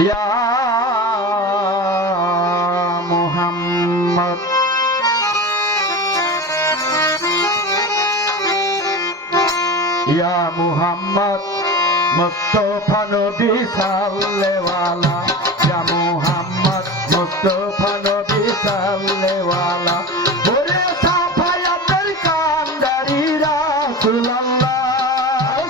ইয়া মুহাম্মদ ইয়া মুহাম্মদ মুস্তাফা নবী সাল্লেওয়ালা ইয়া মুহাম্মদ মুস্তাফা নবী সাল্লেওয়ালা ওরে সাফায়াতের কান্ডারি রাসূলুল্লাহ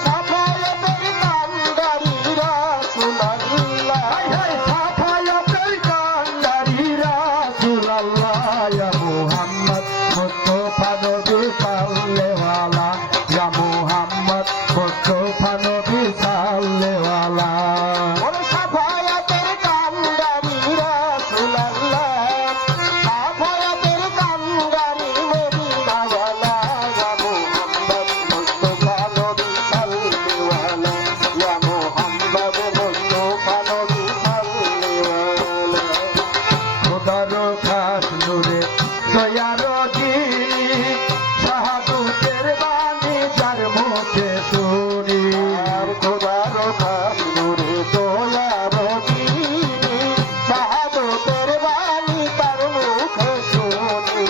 সাফায়াতের কান্ডারি রাসূলুল্লাহ হায় সাফায়াতের কান্ডারি রাসূলুল্লাহ ইয়া মুহাম্মদ মুস্তাফা নবী সাল্লেওয়ালা ইয়া মুহাম্মদ মুস্তাফা নবী সাল্লেওয়ালা ওরে সাফায়াতের কান্ডারি রাসূলুল্লাহ সাফায়াতের কান্ডারি মদিনাওয়ালা ইয়া মুহাম্মদ মুস্তাফা নবী সাল্লেওয়ালা ইয়া মুহাম্মদ মুস্তাফা নবী সাল্লেওয়ালা খোদার খাস নূরে দয়ার দিনী শাহাদতের বাণী যার মুখে শুনি খোদার খাস নূরে দয়ার দিনী শাহাদতের বাণী তার মুখে শুনি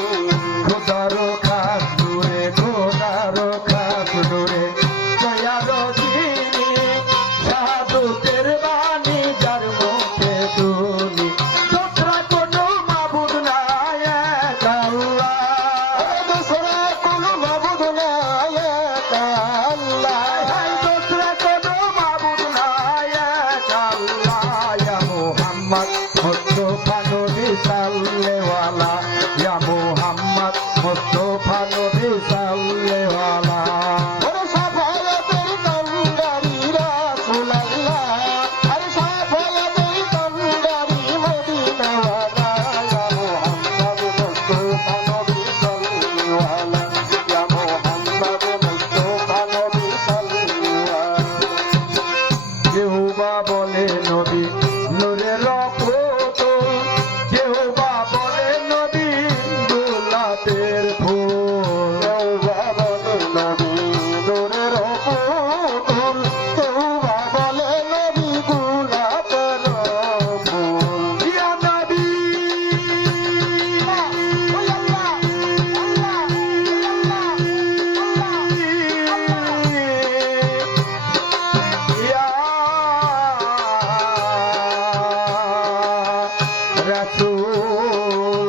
খোদার খাস নূরে দয়ার দিনী শাহাদতের বাণী যার মুখে শুনি দোসরা কোনো মাবুদ নাই এক আল্লাহ দোসরা কোনো মাবুদ নাই এক আল্লাহ দোসরা কোনো মাবুদ নাই এক আল্লাহ ইয়া মুহাম্মদ মুস্তাফা নবী সাল্লেওয়ালা ইয়া মুহাম্মদ মুস্তাফা নবী সাল্লেওয়ালা ওরে সাফায়াতের কান্ডারি রাসূলুল্লাহ আরে সাফায়াতের কান্ডারি মদিনাওয়ালা ইয়া মুহাম্মদ মুস্তাফা নবী সাল্লেওয়ালা ইয়া মুহাম্মদ মুস্তাফা নবী সাল্লেওয়ালা কেউ বা বলে নবী নূরের পুতুল কেউ বা বলে নবী গোলাপের ফুল কেউ বা বলে নবী নূরের পুতুল কেউ বা বলে নবী গোলাপের ফুল ইয়া নবী ইয়া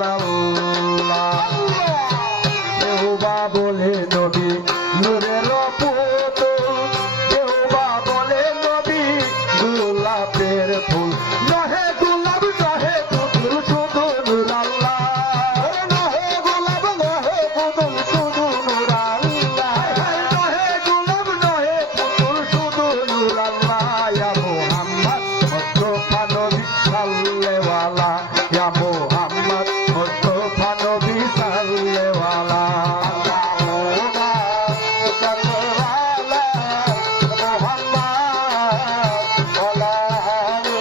রাসূলুল্লাহ কেউ বা বলে নবী নূরের পুতুল কেউ বা বলে নবী গোলাপের ফুল নহে গোলাপ নহে পুতুল শুধু নূর আল্লাহ নহে গোলাপ নহে পুতুল শুধু নূর আল্লাহ নহে গোলাপ নহে পুতুল শুধু নূর আল্লাহ ইয়া মুহাম্মদ মুস্তাফা নবী সাল্লেওয়ালা ইয়া মুহাম্মদ মুস্তাফা নবী সাল্লেওয়ালা সাল্লেওয়ালা মুহাম্মদ ওয়ালা আলি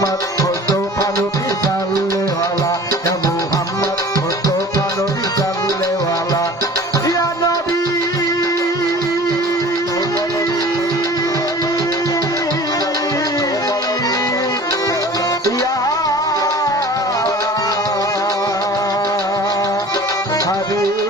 মুহাম্মদ মুস্তাফা নবী সাল্লেওয়ালা ইয়া মুহাম্মদ মুস্তাফা নবী সাল্লেওয়ালা ইয়া নবী ইয়া হাবিব